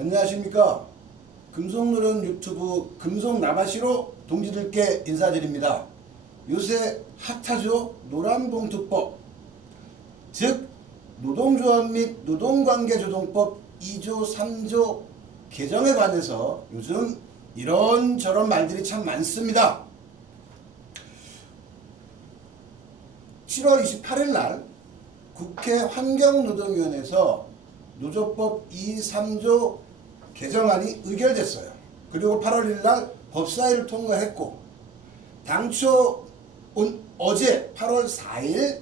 안녕하십니까. 금속노련 유튜브 금속나마시로 동지들께 인사드립니다. 요새 핫하죠? 노란봉투법, 즉 노동조합 및 노동관계조정법 2조 3조 개정에 관해서 요즘 이런저런 말들이 참 많습니다. 7월 28일 날 국회 환경노동위원회에서 노조법 2, 3조 개정안이 의결됐어요. 그리고 8월 1일 날 법사위를 통과했고, 당초 어제 8월 4일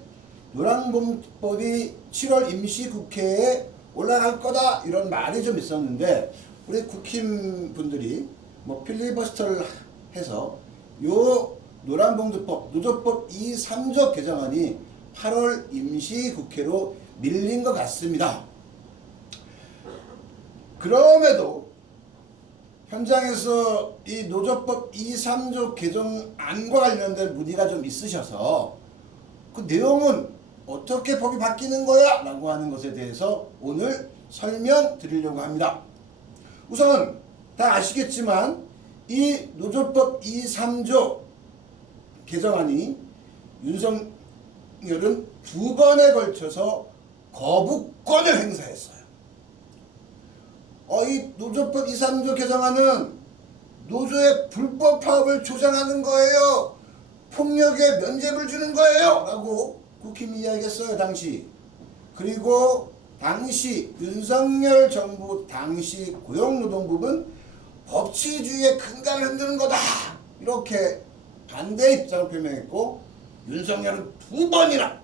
노란봉투법이 7월 임시국회에 올라갈 거다 이런 말이 좀 있었는데, 우리 국힘분들이 필리버스터를 해서 요 노란봉투법, 노조법 2, 3조 개정안이 8월 임시국회로 밀린 것 같습니다. 그럼에도 현장에서 이 노조법 2, 3조 개정안과 관련된 문의가 좀 있으셔서 그 내용은 어떻게 법이 바뀌는 거야? 라고 하는 것에 대해서 오늘 설명드리려고 합니다. 우선 다 아시겠지만 이 노조법 2, 3조 개정안이 윤석열은 2번에 걸쳐서 거부권을 행사했어요. 이 노조법 2, 3조 개정안은 노조의 불법 파업을 조장하는 거예요. 폭력에 면죄부를 주는 거예요. 라고 국힘이 이야기했어요, 당시. 그리고 당시 윤석열 정부 당시 고용노동부는 법치주의의 근간을 흔드는 거다. 이렇게 반대 입장을 표명했고, 윤석열은 두 번이나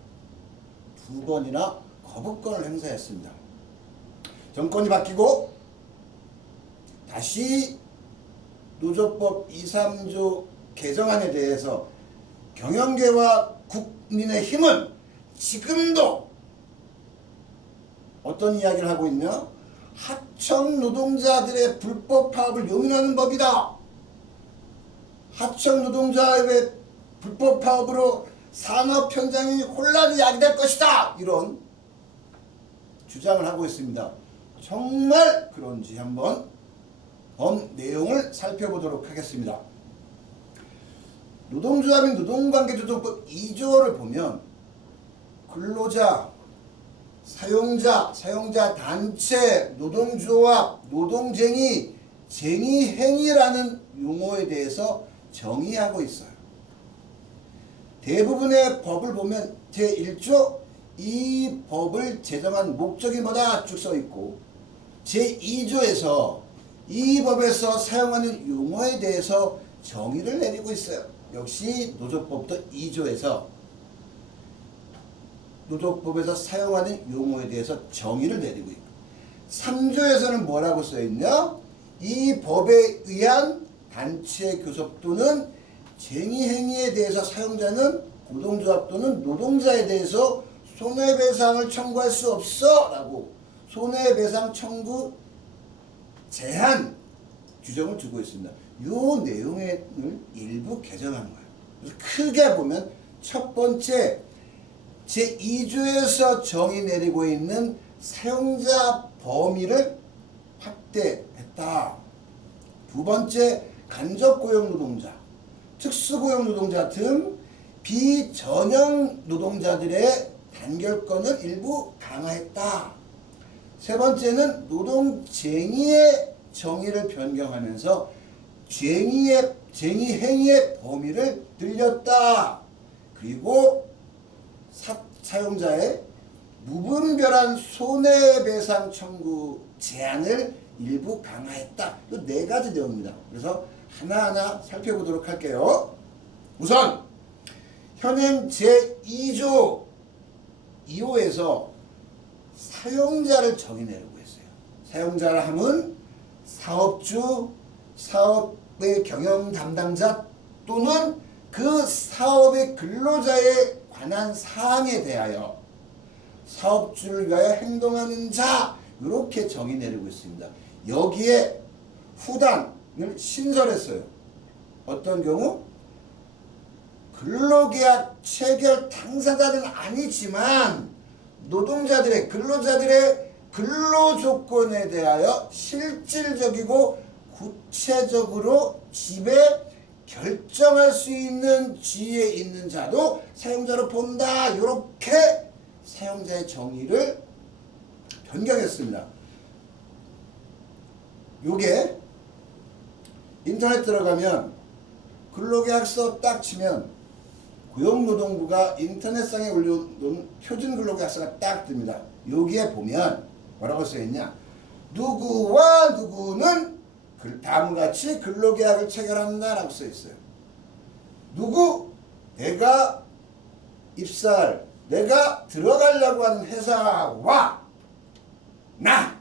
거부권을 행사했습니다. 정권이 바뀌고 다시 노조법 2, 3조 개정안에 대해서 경영계와 국민의힘은 지금도 어떤 이야기를 하고 있냐? 하청 노동자들의 불법 파업을 용인하는 법이다. 하청 노동자의 불법 파업으로 산업 현장이 혼란이 야기될 것이다. 이런 주장을 하고 있습니다. 정말 그런지 한번 법 내용을 살펴보도록 하겠습니다. 노동조합 및 노동관계조정법 2조를 보면 근로자, 사용자 단체, 노동조합, 노동쟁의, 쟁의행위라는 용어에 대해서 정의하고 있어요. 대부분의 법을 보면 제1조 이 법을 제정한 목적이 뭐다 쭉 써있고, 제2조에서 이 법에서 사용하는 용어에 대해서 정의를 내리고 있어요. 역시 노조법도 2조에서 노조법에서 사용하는 용어에 대해서 정의를 내리고 있고, 3조에서는 뭐라고 써있냐? 이 법에 의한 단체 교섭 또는 쟁의행위에 대해서 사용자는 노동조합 또는 노동자에 대해서 손해배상을 청구할 수 없어 라고 손해배상 청구 제한 규정을 두고 있습니다. 이 내용을 일부 개정하는 거예요. 그래서 크게 보면 첫 번째, 제2조에서 정의 내리고 있는 사용자 범위를 확대했다. 두 번째, 간접고용노동자, 특수고용노동자 등 비전형 노동자들의 단결권을 일부 강화했다. 세 번째는 노동쟁의의 정의를 변경하면서 쟁의행위의 범위를 늘렸다. 그리고 사용자의 무분별한 손해배상 청구 제한을 일부 강화했다. 이 네 가지 내용입니다. 그래서 하나하나 살펴보도록 할게요. 우선 현행 제2조 2호에서 사용자를 정의 내리고 있어요. 사용자라 함은 사업주, 사업의 경영 담당자 또는 그 사업의 근로자에 관한 사항에 대하여 사업주를 위하여 행동하는 자, 이렇게 정의 내리고 있습니다. 여기에 후단을 신설했어요. 어떤 경우? 근로계약 체결 당사자는 아니지만 노동자들의, 근로자들의 근로조건에 대하여 실질적이고 구체적으로 지배 결정할 수 있는 지위에 있는 자도 사용자로 본다. 이렇게 사용자의 정의를 변경했습니다. 요게 인터넷 들어가면 근로계약서 딱 치면 고용노동부가 인터넷상에 올려놓은 표준 근로계약서가 딱 뜹니다. 여기에 보면 뭐라고 써있냐? 누구와 누구는 다음과 같이 근로계약을 체결한다 라고 써있어요. 누구? 내가 입사할, 내가 들어가려고 하는 회사와 나.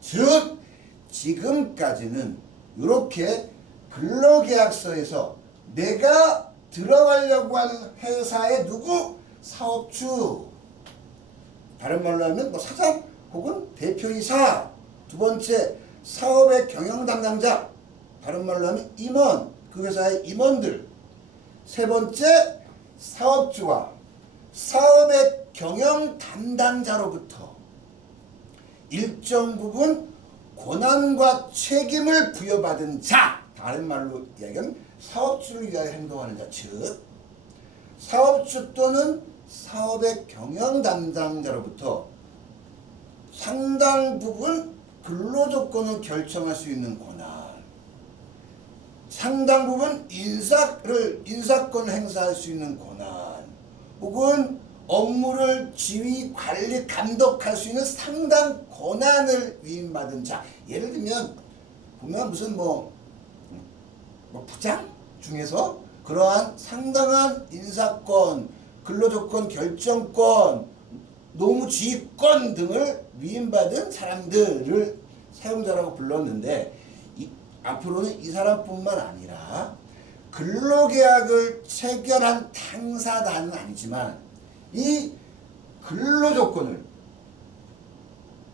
즉 지금까지는 이렇게 근로계약서에서 내가 들어가려고 하는 회사의 누구? 사업주. 다른 말로 하면 뭐 사장 혹은 대표이사. 두 번째, 사업의 경영 담당자. 다른 말로 하면 임원. 그 회사의 임원들. 세 번째, 사업주와 사업의 경영 담당자로부터 일정 부분 권한과 책임을 부여받은 자. 다른 말로 이야기하면 사업주를 위하여 행동하는 자. 즉 사업주 또는 사업의 경영 담당자로부터 상당 부분 근로조건을 결정할 수 있는 권한, 상당 부분 인사권 행사할 수 있는 권한, 혹은 업무를 지휘, 관리, 감독할 수 있는 상당 권한을 위임받은 자. 예를 들면 보면 무슨 뭐 부장 중에서 그러한 상당한 인사권, 근로조건 결정권, 노무지휘권 등을 위임받은 사람들을 사용자라고 불렀는데 앞으로는 이 사람뿐만 아니라 근로계약을 체결한 당사자는 아니지만 이 근로조건을,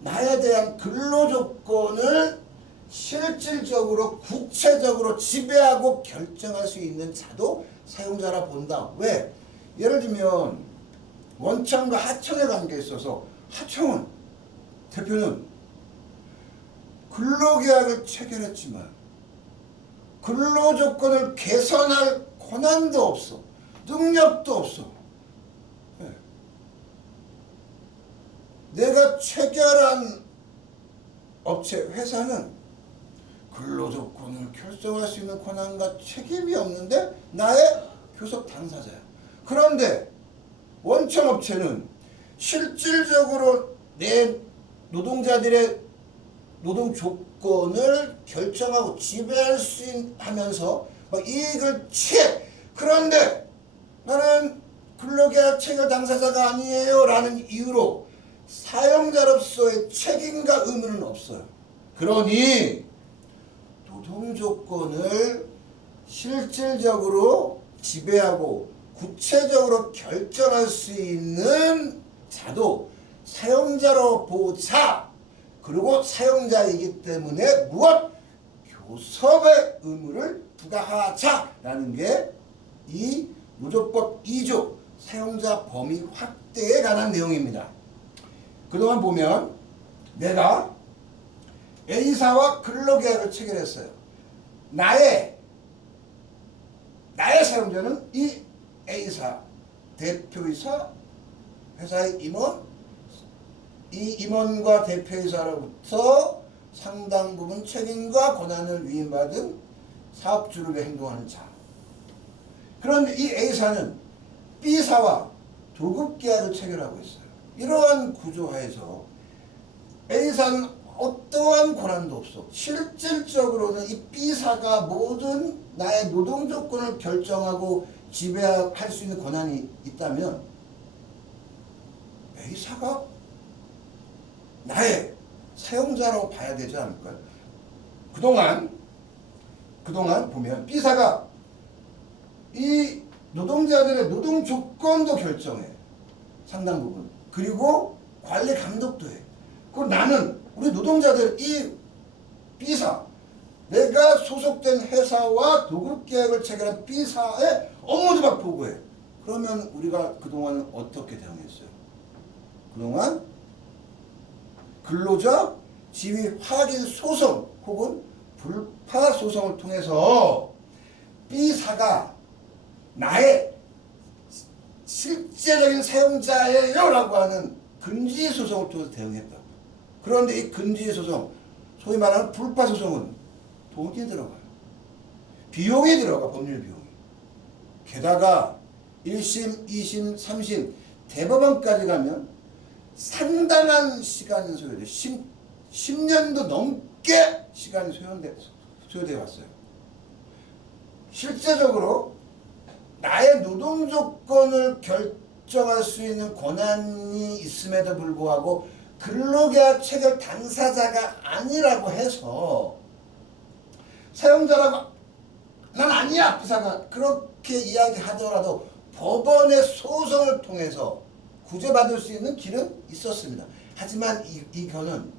나에 대한 근로조건을 실질적으로 구체적으로 지배하고 결정할 수 있는 자도 사용자라 본다. 왜? 예를 들면 원청과 하청의 관계에 있어서 하청은, 대표는 근로계약을 체결했지만 근로조건을 개선할 권한도 없어. 능력도 없어. 내가 체결한 업체, 회사는 근로조건을 결정할 수 있는 권한과 책임이 없는데 나의 교섭 당사자야. 그런데 원청업체는 실질적으로 내 노동자들의 노동 조건을 결정하고 지배할 수 하면서 이익을 취해. 그런데 나는 근로계약 체결 당사자가 아니에요 라는 이유로 사용자로서의 책임과 의무는 없어요. 그러니 노동 조건을 실질적으로 지배하고 구체적으로 결정할 수 있는 자도 사용자로 보자. 그리고 사용자이기 때문에 무엇? 교섭의 의무를 부과하자라는 게 이 노조법 2조 사용자 범위 확대에 관한 내용입니다. 그동안 보면 내가 A사와 근로계약을 체결했어요. 나의 사용자는 이 A사, 대표이사, 회사의 임원, 이 임원과 대표이사로부터 상당 부분 책임과 권한을 위임받은 사업주를 위해 행동하는 자. 그런데 이 A사는 B사와 도급계약을 체결하고 있어요. 이러한 구조하에서 A사는 어떠한 권한도 없어. 실질적으로는 이 B사가 모든 나의 노동조건을 결정하고 지배할 수 있는 권한이 있다면 A사가 나의 사용자라고 봐야 되지 않을까요? 그동안 보면 B사가 이 노동자들의 노동 조건도 결정해. 상당 부분. 그리고 관리 감독도 해. 그리고 나는 우리 노동자들 이 B사, 내가 소속된 회사와 도급계약을 체결한 B사의 업무도 막 보고해. 그러면 우리가 그동안 어떻게 대응했어요? 그동안 근로자 지위 확인 소송 혹은 불파 소송을 통해서 B사가 나의 실제적인 사용자예요 라고 하는 근지 소송을 통해서 대응했다. 그런데 이 근지 소송, 소위 말하는 불파 소송은 돈이 들어가요. 비용이 들어가, 법률 비용이. 게다가 1심, 2심, 3심, 대법원까지 가면 상당한 시간이 소요돼. 10년도 넘게 시간이 소요돼 왔어요. 실제적으로 나의 노동 조건을 결정할 수 있는 권한이 있음에도 불구하고 근로계약 체결 당사자가 아니라고 해서 사용자라고 난 아니야 B사가 그렇게 이야기하더라도 법원의 소송을 통해서 구제받을 수 있는 길은 있었습니다. 하지만 이거는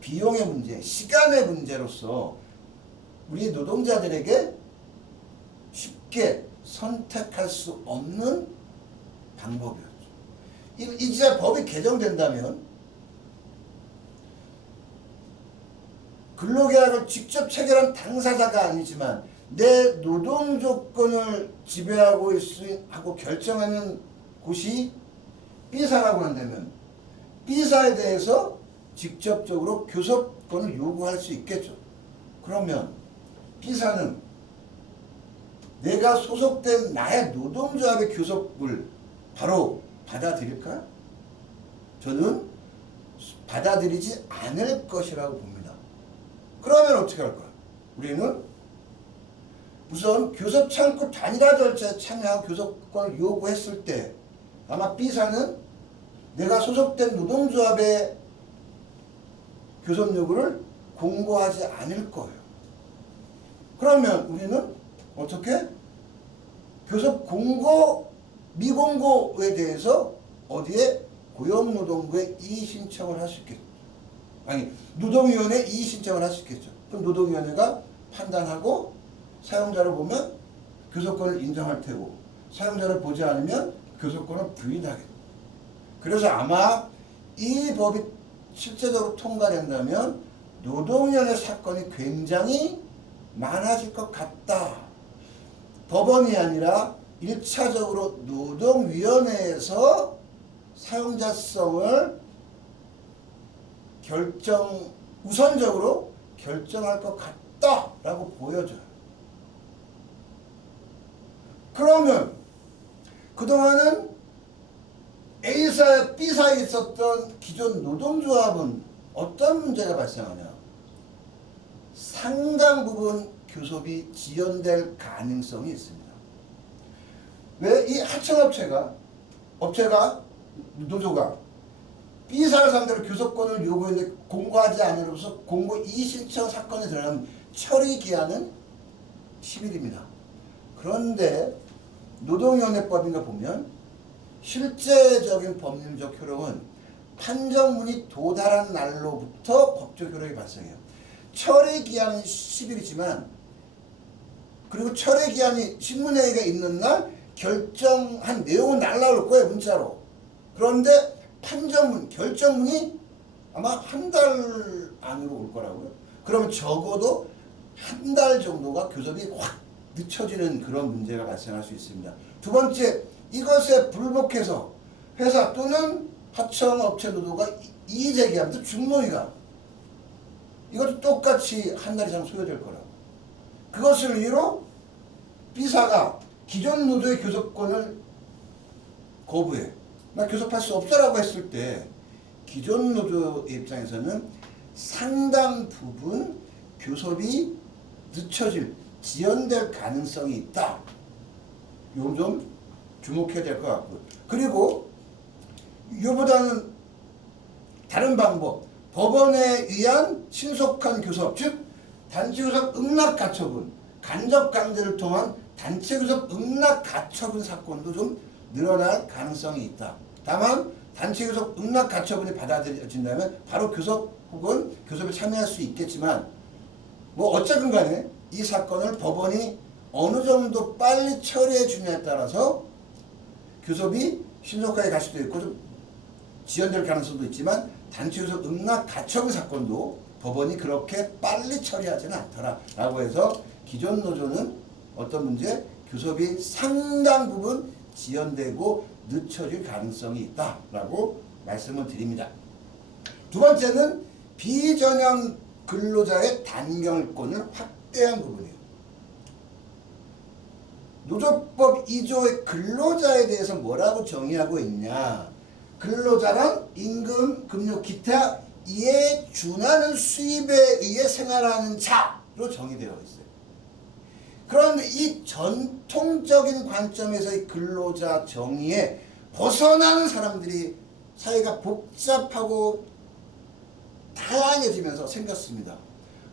비용의 문제, 시간의 문제로서 우리 노동자들에게 쉽게 선택할 수 없는 방법이었죠. 이제 법이 개정된다면 근로계약을 직접 체결한 당사자가 아니지만 내 노동 조건을 지배하고 하고 결정하는 곳이 B사라고 한다면 B사에 대해서 직접적으로 교섭권을 요구할 수 있겠죠. 그러면 B사는 내가 소속된 나의 노동조합의 교섭을 바로 받아들일까? 저는 받아들이지 않을 것이라고 봅니다. 그러면 어떻게 할 거야? 우리는 우선 교섭 창구 단일화 절차에 참여하고 교섭권을 요구했을 때 아마 B사는 내가 소속된 노동조합의 교섭 요구를 공고하지 않을 거예요. 그러면 우리는 어떻게? 교섭 공고, 미공고에 대해서 어디에? 고용노동부에 이의 신청을 할 수 있겠죠. 아니, 노동위원회에 이의 신청을 할 수 있겠죠. 그럼 노동위원회가 판단하고 사용자를 보면 교섭권을 인정할 테고 사용자를 보지 않으면 교섭권을 부인하겠죠. 그래서 아마 이 법이 실제적으로 통과된다면 노동위원회 사건이 굉장히 많아질 것 같다. 법원이 아니라 1차적으로 노동위원회에서 사용자성을 우선적으로 결정할 것 같다라고 보여져요. 그러면 그동안은 A사, B사에 있었던 기존 노동조합은 어떤 문제가 발생하냐? 상당 부분 교섭이 지연될 가능성이 있습니다. 왜? 이 하청업체가 노조가 B사를 상대로 교섭권을 요구했는데 공고하지 않으로서 공고 이의 신청 사건이 들어가면 처리 기한은 10일입니다. 그런데 노동위원회법인가 보면 실제적인 법률적 효력은 판정문이 도달한 날로부터 법적 효력이 발생해요. 처리 기한은 10일이지만 그리고 처리 기한이 신문회의가 있는 날 결정한 내용은 날라올 거예요, 문자로. 그런데 판정문, 결정문이 아마 한 달 안으로 올 거라고요. 그러면 적어도 한 달 정도가 교섭이 확 늦춰지는 그런 문제가 발생할 수 있습니다. 두 번째, 이것에 불복해서 회사 또는 하청업체 노조가 이의 제기하면서 중노위가 이것도 똑같이 한 달 이상 소요될 거라고. 그것을 이유로 B사가 기존 노조의 교섭권을 거부해. 나 교섭할 수 없어라고 했을 때 기존 노조 입장에서는 상당 부분 교섭이 늦춰질, 지연될 가능성이 있다. 요 좀 주목해야 될 것 같고. 그리고 이보다는 다른 방법, 법원에 의한 신속한 교섭, 즉 단체교섭 응납가처분, 간접강제를 통한 단체교섭 응납가처분 사건도 좀 늘어날 가능성이 있다. 다만 단체교섭 응납가처분이 받아들여진다면 바로 교섭 혹은 교섭에 참여할 수 있겠지만 뭐 어쨌든 간에 이 사건을 법원이 어느 정도 빨리 처리해 주냐에 따라서 교섭이 신속하게 갈 수도 있고 좀 지연될 가능성도 있지만 단체교섭 응납 가처분 사건도 법원이 그렇게 빨리 처리하지는 않더라라고 해서 기존 노조는 어떤 문제? 교섭이 상당 부분 지연되고 늦춰질 가능성이 있다라고 말씀을 드립니다. 두 번째는 비전형 근로자의 단결권을 확대한 부분이에요. 노조법 2조의 근로자에 대해서 뭐라고 정의하고 있냐? 근로자란 임금, 급료, 기타 이에 준하는 수입에 의해 생활하는 자로 정의되어 있어요. 그런데 이 전통적인 관점에서의 근로자 정의에 벗어나는 사람들이 사회가 복잡하고 다양해지면서 생겼습니다.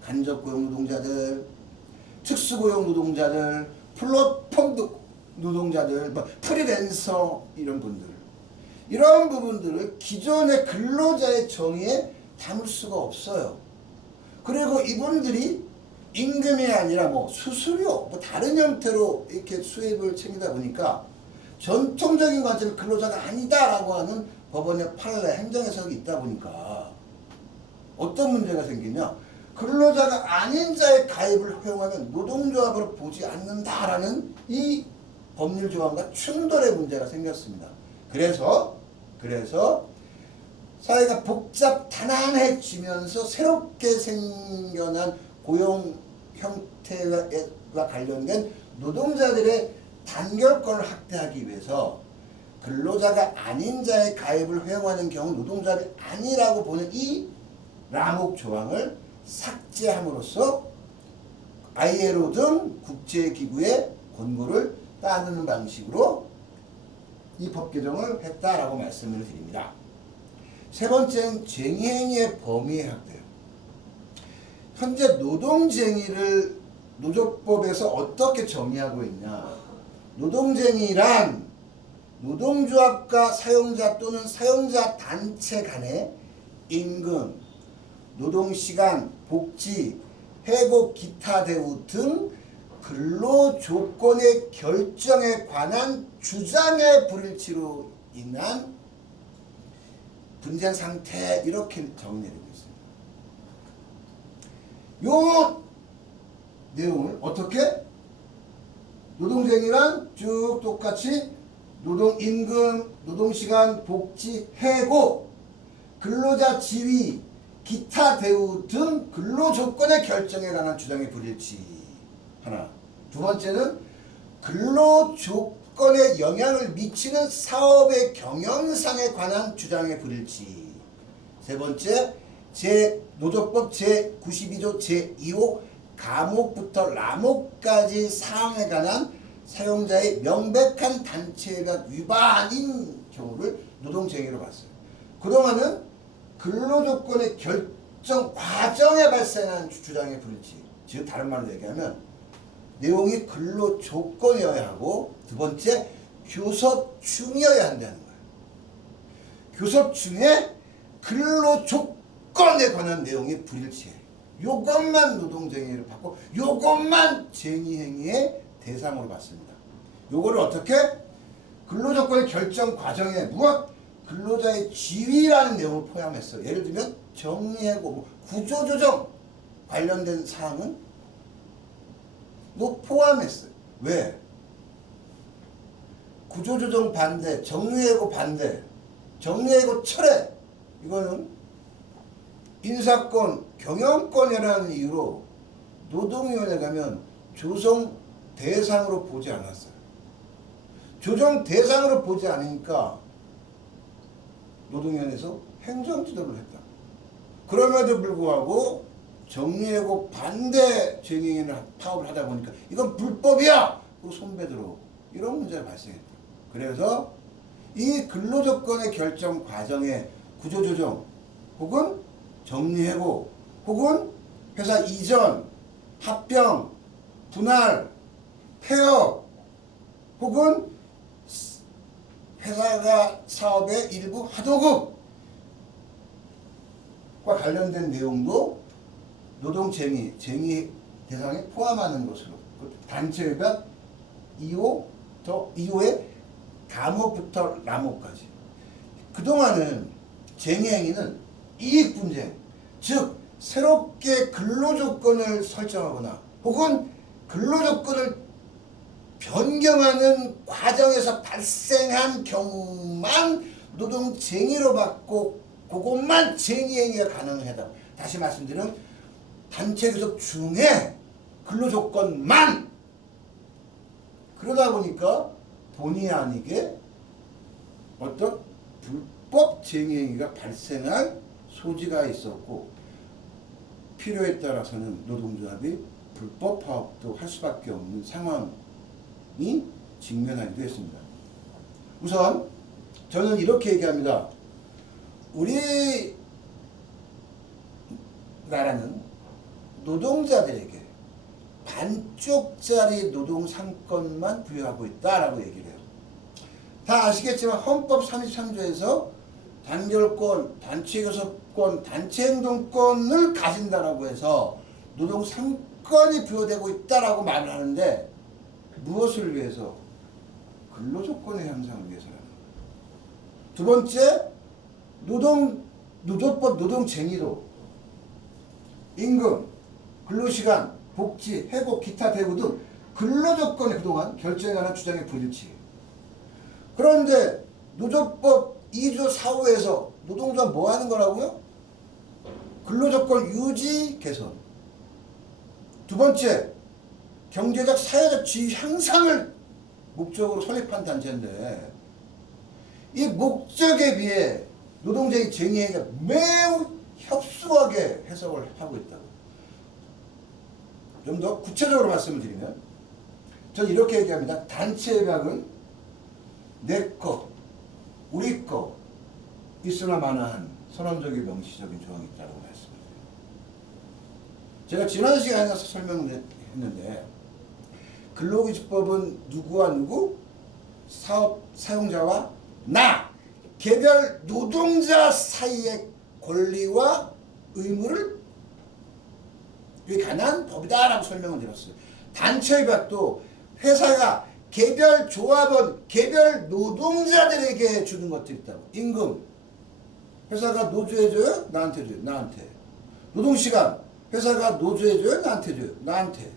간접고용 노동자들, 특수고용 노동자들, 플랫폼 노동자들, 프리랜서 이런 분들, 이런 부분들을 기존의 근로자의 정의에 담을 수가 없어요. 그리고 이분들이 임금이 아니라 수수료, 다른 형태로 이렇게 수입을 챙기다 보니까 전통적인 관점의 근로자가 아니다라고 하는 법원의 판례, 행정해석이 있다 보니까 어떤 문제가 생기냐? 근로자가 아닌 자의 가입을 허용하면 노동조합으로 보지 않는다라는 이 법률 조항과 충돌의 문제가 생겼습니다. 그래서 사회가 복잡 단안해지면서 새롭게 생겨난 고용 형태와 관련된 노동자들의 단결권을 확대하기 위해서 근로자가 아닌 자의 가입을 허용하는 경우 노동자가 아니라고 보는 이 라목 조항을 삭제함으로써 ILO 등 국제기구의 권고를 따르는 방식으로 이 법 개정을 했다라고 말씀을 드립니다. 세 번째는 쟁의행위의 범위의 확대예요. 현재 노동쟁의를 노조법에서 어떻게 정의하고 있냐? 노동쟁의란 노동조합과 사용자 또는 사용자 단체 간의 임금, 노동시간, 복지, 해고, 기타 대우 등 근로조건의 결정에 관한 주장의 불일치로 인한 분쟁 상태, 이렇게 정의내리고 있습니다. 요 내용을 어떻게? 노동쟁의란 쭉 똑같이 노동임금, 노동시간, 복지, 해고, 근로자 지위, 기타 대우 등 근로조건의 결정에 관한 주장의 불일치 하나. 두 번째는 근로조건에 영향을 미치는 사업의 경영상에 관한 주장의 불일치. 세 번째, 노조법 제92조 제2호 가목부터 라목까지 사항에 관한 사용자의 명백한 단체가 위반인 경우를 노동쟁의로 봤어요. 그동안은 근로조건의 결정 과정에 발생한 주장의 불일치, 즉 다른 말로 얘기하면 내용이 근로조건이어야 하고, 두 번째 교섭 중이어야 한다는 거예요. 교섭 중에 근로조건에 관한 내용이 불일치해. 요것만 노동쟁의를 받고 요것만 쟁의행위의 대상으로 봤습니다. 요거를 어떻게? 근로조건의 결정 과정에 무엇? 근로자의 지위라는 내용을 포함했어요. 예를 들면 정리해고, 구조조정 관련된 사항은 포함했어요. 왜? 구조조정 반대, 정리해고 반대, 정리해고 철회, 이거는 인사권, 경영권이라는 이유로 노동위원회 가면 조정 대상으로 보지 않았어요. 조정 대상으로 보지 않으니까 노동위원회에서 행정지도를 했다. 그럼에도 불구하고 정리해고 반대 쟁의행위를 파업을 하다 보니까 이건 불법이야! 그리고 손배들어 이런 문제가 발생했다. 그래서 이 근로조건의 결정 과정에 구조조정 혹은 정리해고 혹은 회사 이전, 합병, 분할, 폐업 혹은 회사가 사업의 일부 하도급과 관련된 내용도 노동쟁의, 쟁의 대상에 포함하는 것으로 단체협약 2호의 감옥부터 라목까지. 그동안은 쟁의행위는 이익분쟁, 즉 새롭게 근로조건을 설정하거나 혹은 근로조건을 변경하는 과정에서 발생한 경우만 노동쟁의로 받고 그것만 쟁의행위가 가능하다. 다시 말씀드리면 단체교섭 중에 근로조건만. 그러다 보니까 본의 아니게 어떤 불법 쟁의행위가 발생할 소지가 있었고 필요에 따라서는 노동조합이 불법 파업도 할 수밖에 없는 상황이 직면하기도 했습니다. 우선 저는 이렇게 얘기합니다. 우리 나라는 노동자들에게 반쪽짜리 노동상권만 부여하고 있다라고 얘기를 해요. 다 아시겠지만 헌법 33조에서 단결권, 단체교섭권, 단체행동권을 가진다라고 해서 노동상권이 부여되고 있다라고 말을 하는데 무엇을 위해서? 근로조건의 향상을 위해서라는 거예요. 두 번째, 노조법 노동쟁의도 임금, 근로시간, 복지, 해고, 기타 대우 등 근로조건에 그동안 결정에 관한 주장의 불일치. 그런데 노조법 2조 4호에서 노동조합 뭐 하는 거라고요? 근로조건 유지, 개선. 두 번째, 경제적, 사회적 지위 향상을 목적으로 설립한 단체인데 이 목적에 비해 노동쟁의 쟁의행위가 매우 협소하게 해석을 하고 있다고. 좀 더 구체적으로 말씀을 드리면 저는 이렇게 얘기합니다. 단체협약은 내 거, 우리 거 있으나 마나한 선언적인 명시적인 조항이 있다고 말씀을 드려요. 제가 지난 시간에 설명을 했는데 근로기준법은 누구와 누구? 사업 사용자와 나 개별 노동자 사이의 권리와 의무를 관한 법이다라고 설명을 드렸어요. 단체협약도 회사가 개별 조합원, 개별 노동자들에게 주는 것들이 있다고. 임금 회사가 노조에 줘요? 나한테 줘요. 나한테. 노동시간 회사가 노조에 줘요? 나한테 줘요. 나한테.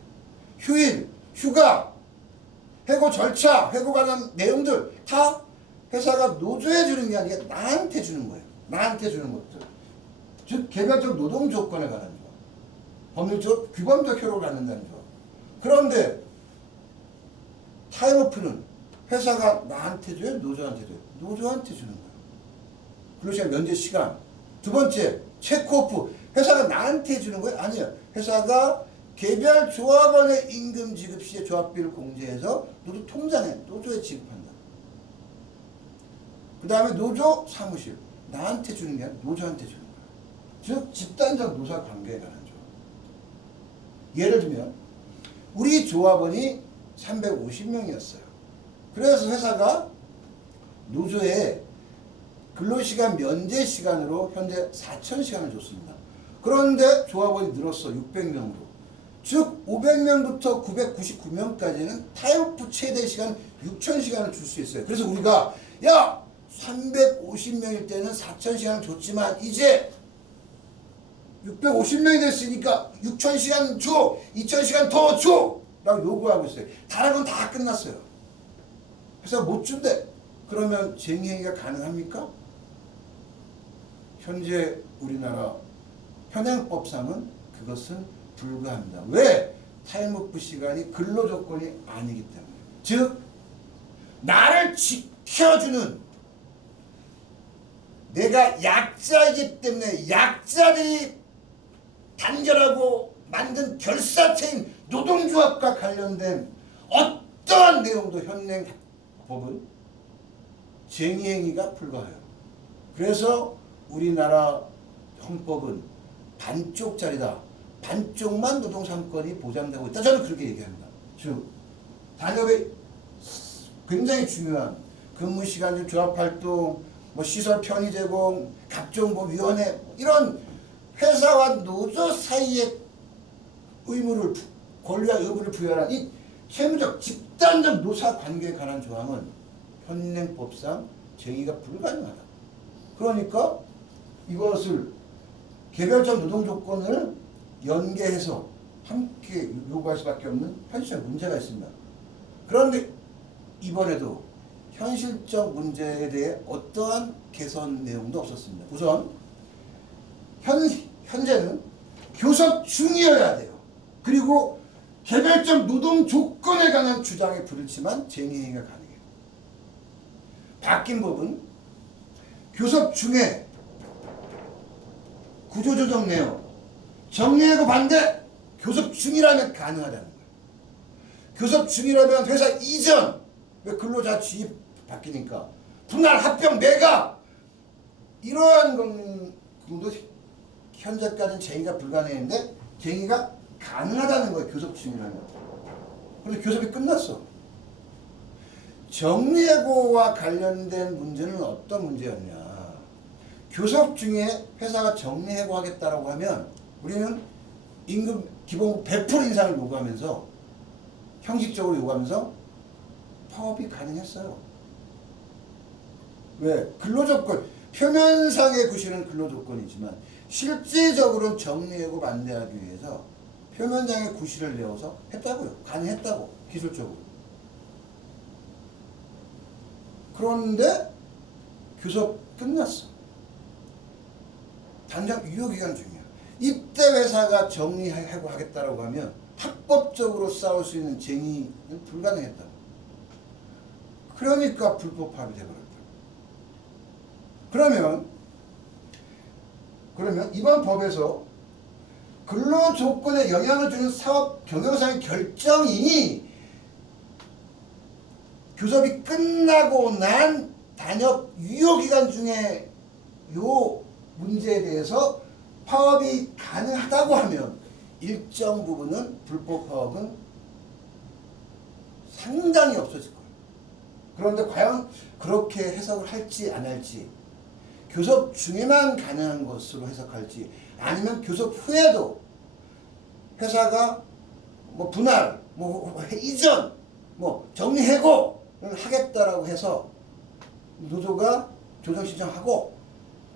휴일, 휴가, 해고 절차, 해고 관련 내용들 다 회사가 노조에 주는 게 아니라 나한테 주는 거예요. 나한테 주는 것들. 즉 개별적 노동 조건에 관한 조합. 법률적 규범적 효력을 갖는다는 조합. 그런데 타임오프는 회사가 나한테 줘요? 노조한테 줘요? 노조한테 주는 거예요. 근로시간 면제 시간. 두 번째, 체크오프. 회사가 나한테 주는 거예요? 아니에요. 회사가 개별 조합원의 임금 지급 시에 조합비를 공제해서 노조 통장에, 노조에 지급한다. 그 다음에 노조 사무실. 나한테 주는 게 아니라 노조한테 주는 거예요. 즉 집단적 노사 관계에 관한 조합. 예를 들면 우리 조합원이 350명이었어요. 그래서 회사가 노조에 근로시간 면제 시간으로 현재 4,000시간을 줬습니다. 그런데 조합원이 늘었어. 600명으로. 즉 500명부터 999명까지는 타임오프 최대 시간 6,000시간을 줄 수 있어요. 그래서 우리가 야 350명일 때는 4,000시간을 줬지만 이제 650명이 됐으니까 6,000시간 줘! 2,000시간 더 줘! 라고 요구하고 있어요. 다른 건 다 끝났어요. 그래서 못 준대. 그러면 쟁의행위가 가능합니까? 현재 우리나라 현행법상은 그것은 불가합니다. 왜? 타임오프 시간이 근로조건이 아니기 때문에. 즉 나를 지켜주는 내가 약자이기 때문에 약자들이 단결하고 만든 결사체인 노동조합과 관련된 어떠한 내용도 현행법은 쟁의행위가 불가해요. 그래서 우리나라 헌법은 반쪽짜리다. 반쪽만 노동상권이 보장되고 있다. 저는 그렇게 얘기합니다. 즉 단협의 굉장히 중요한 근무시간, 조합활동, 시설 편의 제공, 각종 위원회 이런 회사와 노조 사이의 의무를 권리와 의무를 부여한 이 세무적 집단적 노사 관계에 관한 조항은 현행법상 쟁의가 불가능하다. 그러니까 이것을 개별적 노동 조건을 연계해서 함께 요구할 수밖에 없는 현실적 문제가 있습니다. 그런데 이번에도 현실적 문제에 대해 어떠한 개선 내용도 없었습니다. 우선 현재는 교섭 중이어야 돼요. 그리고 개별적 노동 조건에 관한 주장에 불일치만 쟁의행위가 가능해요. 바뀐 법은 교섭 중에 구조조정 내용, 정리해고 반대, 교섭 중이라면 가능하다는 거예요. 교섭 중이라면 회사 이전, 왜 근로자 지위 바뀌니까 분할, 합병, 매각 이러한 것도 현재까지는 쟁의가 불가능했는데 쟁의가 가능하다는 거예요. 교섭 중이라면. 그런데 교섭이 끝났어. 정리해고와 관련된 문제는 어떤 문제였냐. 교섭 중에 회사가 정리해고 하겠다라고 하면 우리는 임금 기본 100% 인상을 요구하면서 형식적으로 요구하면서 파업이 가능했어요. 왜? 근로조건, 표면상의 구실은 근로조건이지만 실질적으로는 정리해고 반대하기 위해서 표면상의 구실을 내어서 했다고요. 가능했다고, 기술적으로. 그런데 교섭 끝났어. 당장 유효기간 중이야. 이때 회사가 정리해고 하겠다라고 하면 합법적으로 싸울 수 있는 쟁의는 불가능했다. 그러니까 불법 파업이 되어버렸다. 그러면 이번 법에서 근로 조건에 영향을 주는 사업 경영상의 결정이 교섭이 끝나고 난 단협 유효기간 중에 요 문제에 대해서 파업이 가능하다고 하면 일정 부분은 불법 파업은 상당히 없어질 거예요. 그런데 과연 그렇게 해석을 할지 안 할지, 교섭 중에만 가능한 것으로 해석할지, 아니면 교섭 후에도 회사가 뭐 분할, 뭐 이전, 뭐 정리해고를 하겠다라고 해서 노조가 조정 신청하고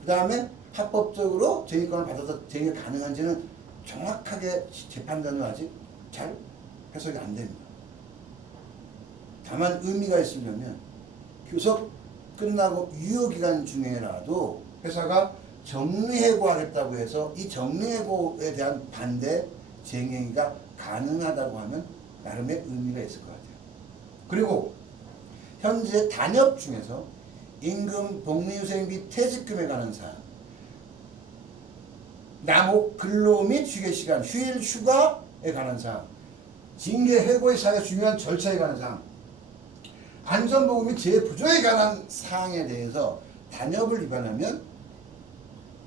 그 다음에 합법적으로 쟁의권을 받아서 쟁의가 가능한지는 정확하게 재판단은 아직 잘 해석이 안 됩니다. 다만 의미가 있으려면 교섭 끝나고 유효기간 중에라도 회사가 정리해고하겠다고 해서 이 정리해고에 대한 반대 쟁의가 가능하다고 하면 나름의 의미가 있을 것 같아요. 그리고 현재 단협 중에서 임금, 복리후생비, 퇴직금에 관한 사항, 남목, 근로 및 휴게시간, 휴일, 휴가에 관한 사항, 징계, 해고의 사회 중요한 절차에 관한 사항, 안전보험 및 재부조에 관한 사항에 대해서 단협을 위반하면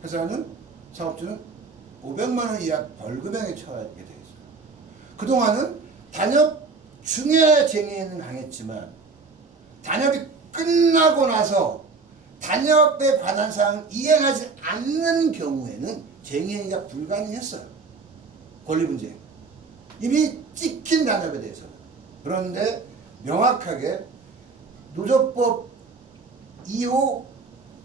회사는, 사업주는 500만 원 이하 벌금형에 처하게 되어 있어요. 그동안은 단협 중에 쟁의는 강했지만 단협이 끝나고 나서 단협에 관한 사항을 이행하지 않는 경우에는 쟁의행위가 불가능했어요. 권리분쟁. 이미 찍힌 단협에 대해서는. 그런데 명확하게 노조법 2호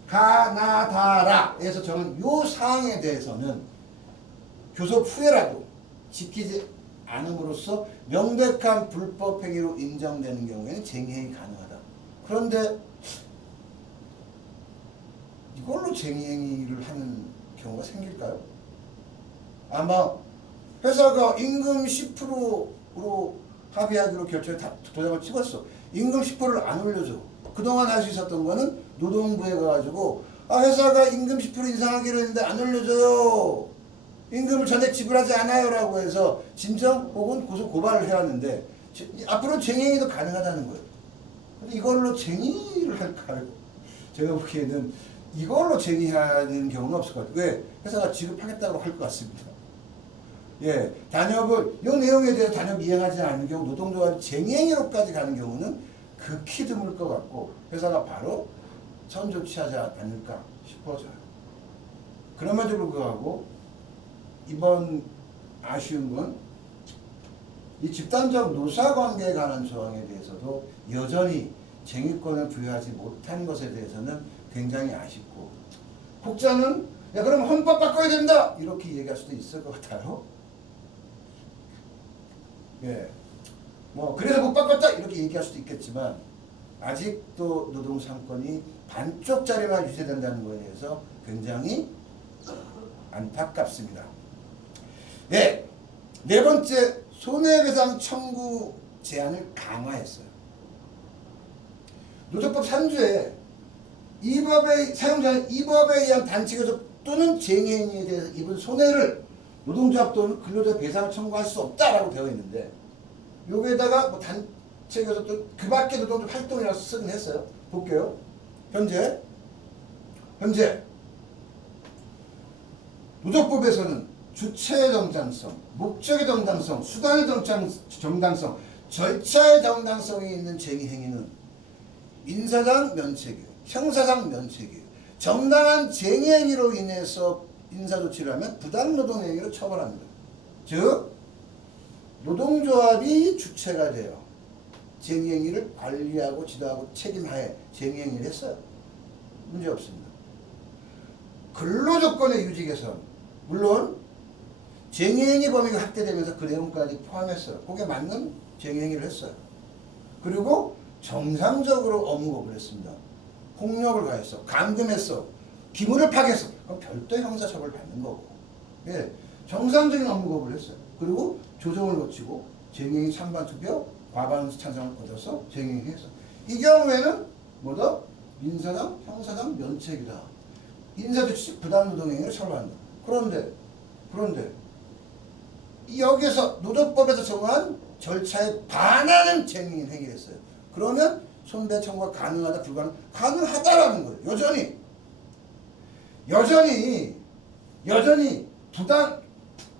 가나다라에서 정한 요 사항에 대해서는 교섭 후에라도 지키지 않음으로써 명백한 불법 행위로 인정되는 경우에는 쟁의행위 가능하다. 그런데 이걸로 쟁의행위를 하는 경우가 생길까요? 아마 회사가 임금 10%로 합의하기로 결정해 도장을 찍었어. 임금 10%를 안 올려줘. 그동안 할 수 있었던 거는 노동부에 가가지고 회사가 임금 10% 인상하기로 했는데 안 올려줘요. 임금을 전액 지불하지 않아요 라고 해서 진정 혹은 고소 고발을 해왔는데 앞으로 쟁의행위도 가능하다는 거예요. 근데 이걸로 쟁의를 할까요? 제가 보기에는 이걸로 쟁의하는 경우는 없을 것 같아요. 왜? 회사가 지급하겠다고 할 것 같습니다. 예, 단협을, 이 내용에 대해서 단협 이행하지 않는 경우, 노동조합이 쟁의행위로까지 가는 경우는 극히 드물 것 같고, 회사가 바로 선조 취하지 않을까 싶어져요. 그럼에도 불구하고, 이번 아쉬운 건, 이 집단적 노사관계에 관한 조항에 대해서도 여전히 쟁의권을 부여하지 못한 것에 대해서는 굉장히 아쉽고, 혹자는 야, 그럼 헌법 바꿔야 된다 이렇게 얘기할 수도 있을 것 같아요. 예, 뭐 그래서 못 바꿨다 이렇게 얘기할 수도 있겠지만 아직도 노동상권이 반쪽짜리만 유지된다는 거에 대해서 굉장히 안타깝습니다. 네, 네 번째, 손해배상 청구 제한을 강화했어요. 노조법 3조에 이 법의 사용자는 이 법에 의한 단체교섭 또는 쟁의행위에 대해서 입은 손해를 노동조합 또는 근로자 배상을 청구할 수 없다라고 되어 있는데, 여기에다가 뭐 단체교섭 또는 그 밖에 노동조합 활동이라고 쓰긴 했어요. 볼게요. 현재 노조법에서는 주체의 정당성, 목적의 정당성, 수단의 정당성, 절차의 정당성이 있는 쟁의행위는 민사상 면책이에요. 형사상 면책이에요. 정당한 쟁의행위로 인해서 인사조치를 하면 부당노동행위로 처벌합니다. 즉 노동조합이 주체가 되어 쟁의행위를 관리하고 지도하고 책임하에 쟁의행위를 했어요. 문제없습니다. 근로조건의 유지 개선, 물론 쟁의행위 범위가 확대되면서 그 내용까지 포함했어요. 그게 맞는 쟁의행위를 했어요. 그리고 정상적으로 업무거부를 했습니다. 폭력을 가했어, 감금했어, 기물을 파괴했어. 그럼 별도의 형사처벌을 받는 거고. 예, 정상적인 업무거부를 했어요. 그리고 조정을 거치고 쟁의행위 찬반 투표, 과반 찬성을 얻어서 쟁의행위 했어. 이 경우에는 뭐다? 민사상, 형사상 면책이다. 인사조치 부당노동행위를 처벌한다. 그런데 여기서 노조법에서 정한 절차에 반하는 쟁의 행위를 했어요. 그러면 손배 청구가 가능하다, 가능하다라는 거예요. 여전히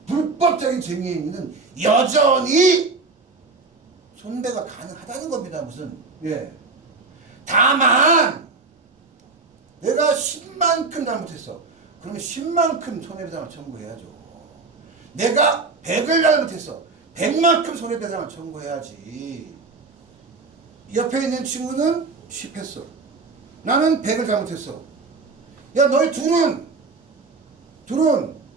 불법적인 쟁의 행위는 여전히 손배가 가능하다는 겁니다. 무슨, 예. 다만 내가 10만큼 잘못했어. 그러면 10만큼 손해배상을 청구해야죠. 내가 100을 잘못했어. 100만큼 손해배상을 청구해야지. 옆에 있는 친구는 10 했어. 나는 100을 잘못했어. 야, 너희 둘은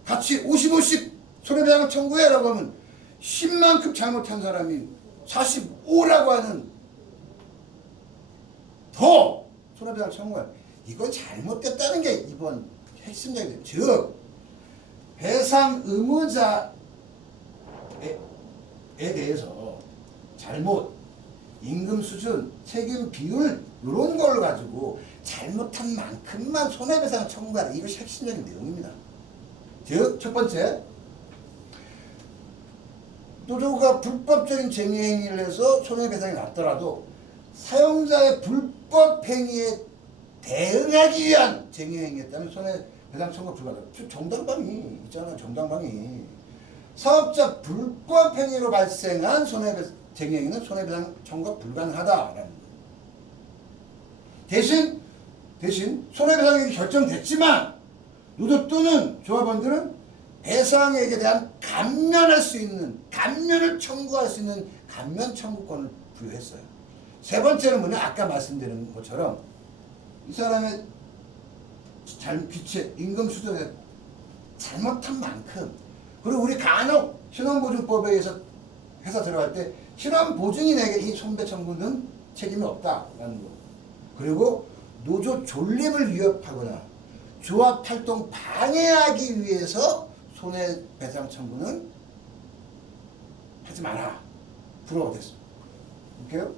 같이 50, 50 손해배상을 청구해 라고 하면 10만큼 잘못한 사람이 45라고 하는 더 손해배상을 청구해. 이건 잘못됐다는 게 이번 핵심적인, 즉 배상 의무자에 대해서 잘못, 임금 수준, 책임 비율 이런 걸 가지고 잘못한 만큼만 손해배상 청구하라. 이것이 핵심적인 내용입니다. 즉 첫 번째, 노조가 불법적인 쟁의행위를 해서 손해배상이 났더라도 사용자의 불법 행위에 대응하기 위한 쟁의행위였다면 손해배상 청구 불가능하다. 정당방위 있잖아요. 정당방위. 사업자 불법 행위로 발생한 쟁의행위는 손해배상 청구가 불가능하다라는 거예요. 대신 손해배상액이 결정됐지만 노조 또는 조합원들은 배상액에 대한 감면을 청구할 수 있는 감면 청구권을 부여했어요. 세 번째는 뭐냐? 아까 말씀드린 것처럼 이 사람의 귀책, 임금 수준에 잘못한 만큼, 그리고 우리 간혹 신원보증법에 의해서 회사 들어갈 때 신원보증인에게 이 손배 청구는 책임이 없다라는 거. 그리고 노조 존립을 위협하거나 조합 활동 방해하기 위해서 손해배상 청구는 하지 마라. 불허가 됐습니다. 볼게요.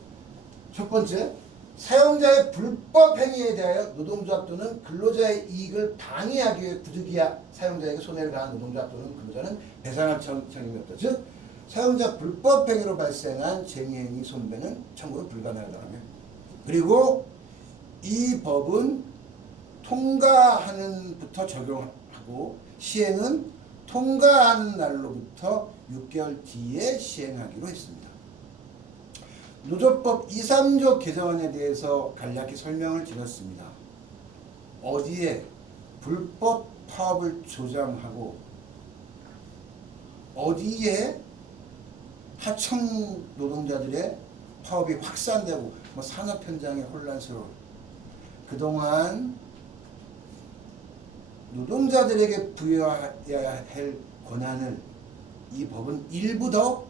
첫 번째, 사용자의 불법 행위에 대하여 노동조합 또는 근로자의 이익을 방해하기 위해 부득이야 사용자에게 손해를 가한 노동조합 또는 근로자는 배상할 책임이 없다. 즉 사용자 불법 행위로 발생한 쟁의행위 손배는 청구로 불가능하다며. 그리고 이 법은 통과하는부터 적용하고 시행은 통과하는 날로부터 6개월 뒤에 시행하기로 했습니다. 노조법 2, 3조 개정안에 대해서 간략히 설명을 드렸습니다. 어디에 불법 파업을 조장하고 어디에 하청 노동자들의 파업이 확산되고 산업 현장이 혼란스러워. 그동안 노동자들에게 부여해야 할 권한을 이 법은 일부 더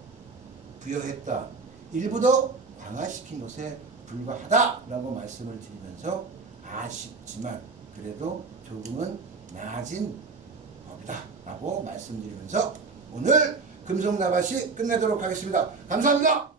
부여했다. 일부 더 강화시킨 것에 불과하다라고 말씀을 드리면서 아쉽지만 그래도 조금은 나아진 법이다라고 말씀드리면서 오늘 금속나밭이 끝내도록 하겠습니다. 감사합니다.